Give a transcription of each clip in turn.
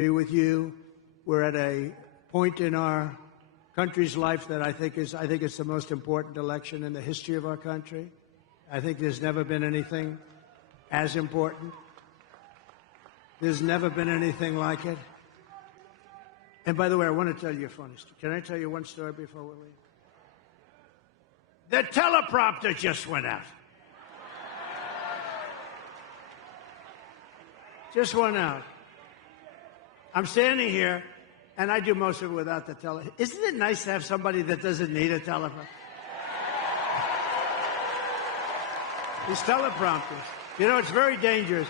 Be with you. We're at a point in our country's life that I think it's the most important election in the history of our country. I think there's never been anything as important. There's never been anything like it. And by the way, I want to tell you a funny story. Can I tell you one story before we leave? The teleprompter just went out. Just went out. I'm standing here, and I do most of it without the teleprompter. Isn't it nice to have somebody that doesn't need a teleprompter? These teleprompters. You know, it's very dangerous.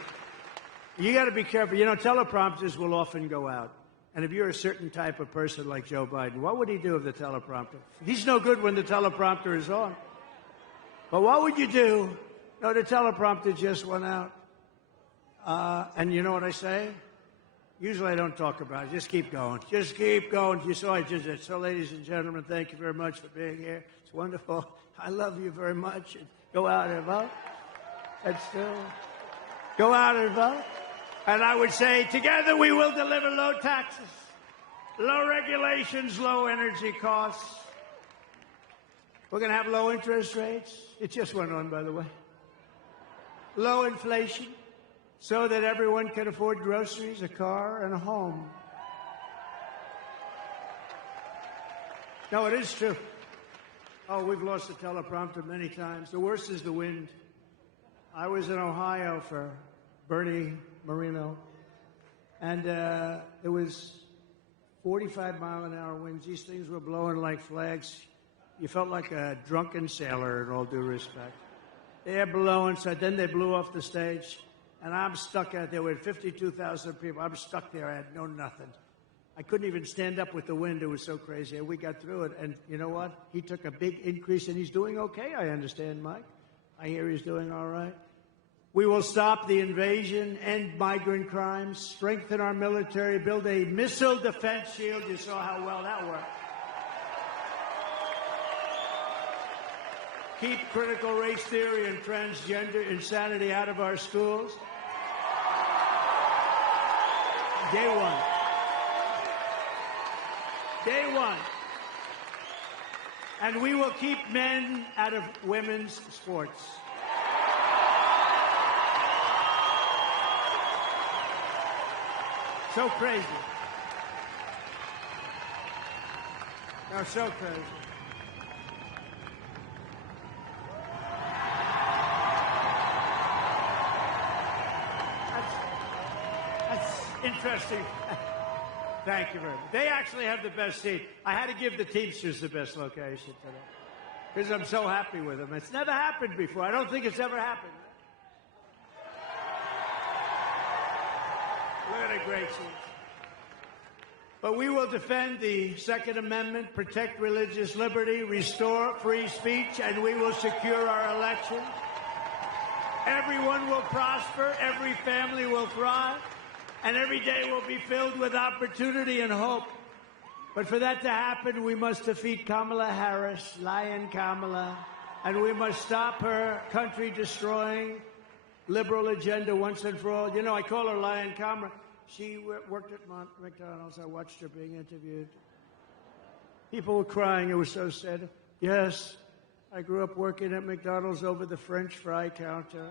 You got to be careful. You know, teleprompters will often go out. And if you're a certain type of person like Joe Biden, what would he do with the teleprompter? He's no good when the teleprompter is on. But what would you do? No, the teleprompter just went out. And you know what I say? Usually I don't talk about it. Just keep going. Just keep going. You saw I just said. So, ladies and gentlemen, thank you very much for being here. It's wonderful. I love you very much. And go out and vote. And still, go out and vote. And I would say, together we will deliver low taxes, low regulations, low energy costs. We're going to have low interest rates. It just went on, by the way. Low inflation, so that everyone can afford groceries, a car, and a home. No, it is true. Oh, we've lost the teleprompter many times. The worst is the wind. I was in Ohio for Bernie Marino, and there was 45-mile-an-hour winds. These things were blowing like flags. You felt like a drunken sailor, in all due respect. They're blowing, so then they blew off the stage, and I'm stuck out there with 52,000 people. I'm stuck there. I had no nothing. I couldn't even stand up with the wind. It was so crazy. And we got through it, and you know what? He took a big increase, and he's doing okay, I understand, Mike. I hear he's doing all right. We will stop the invasion, end migrant crimes, strengthen our military, build a missile defense shield. You saw how well that worked. Keep critical race theory and transgender insanity out of our schools. Day one. Day one. And we will keep men out of women's sports. So crazy. They're so crazy. That's interesting. Thank you very much. They actually have the best seat. I had to give the Teamsters the best location today because I'm so happy with them. It's never happened before. I don't think it's ever happened. Look at a great seat. But we will defend the Second Amendment, protect religious liberty, restore free speech, and we will secure our elections. Everyone will prosper, every family will thrive, and every day will be filled with opportunity and hope. But for that to happen, we must defeat Kamala Harris, Lion Kamala, and we must stop her country-destroying liberal agenda once and for all. You know, I call her Lion Kamala. She worked at McDonald's. I watched her being interviewed. People were crying. It was so sad. Yes, I grew up working at McDonald's over the French fry counter.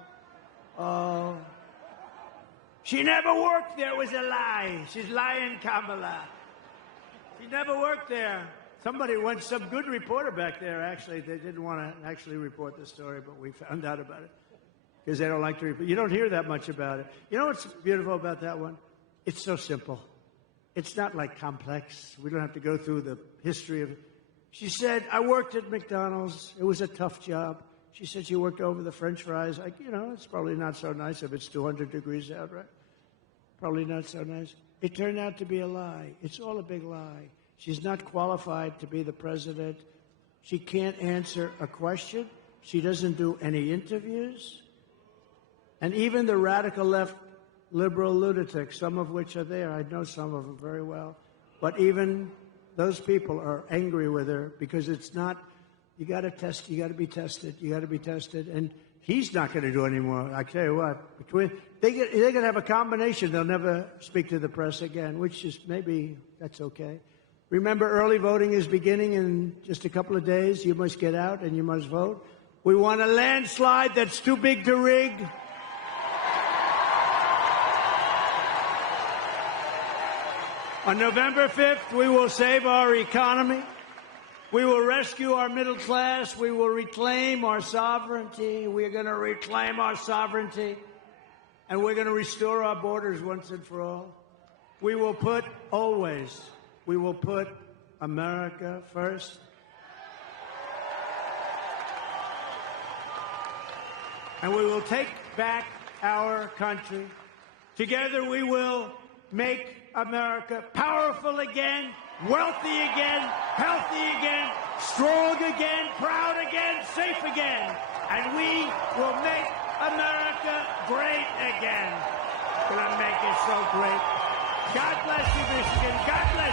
Oh. She never worked there. It was a lie. She's Lion Kamala. She never worked there. Somebody went, some good reporter back there, actually. They didn't want to actually report the story, but we found out about it. Because they don't like to report. You don't hear that much about it. You know what's beautiful about that one? It's so simple. It's not like complex. We don't have to go through the history of it. She said, I worked at McDonald's. It was a tough job. She said she worked over the French fries. Like, you know, it's probably not so nice if it's 200 degrees out, right? Probably not so nice. It turned out to be a lie. It's all a big lie. She's not qualified to be the president. She can't answer a question. She doesn't do any interviews. And even the radical left liberal lunatics, some of which are there, I know some of them very well, but even those people are angry with her because it's not, you got to test, you got to be tested, you got to be tested. And he's not going to do any more. I tell you what, they're going to have a combination. They'll never speak to the press again, which is maybe that's okay. Remember, early voting is beginning in just a couple of days. You must get out and you must vote. We want a landslide that's too big to rig. On November 5th, we will save our economy. We will rescue our middle class. We will reclaim our sovereignty. We're going to reclaim our sovereignty. And we're going to restore our borders once and for all. We will put America first. And we will take back our country. Together we will make America powerful again, wealthy again, healthy again, strong again, proud again, safe again. And we will make America great again. We're going to make it so great. God bless you, Michigan. God bless you.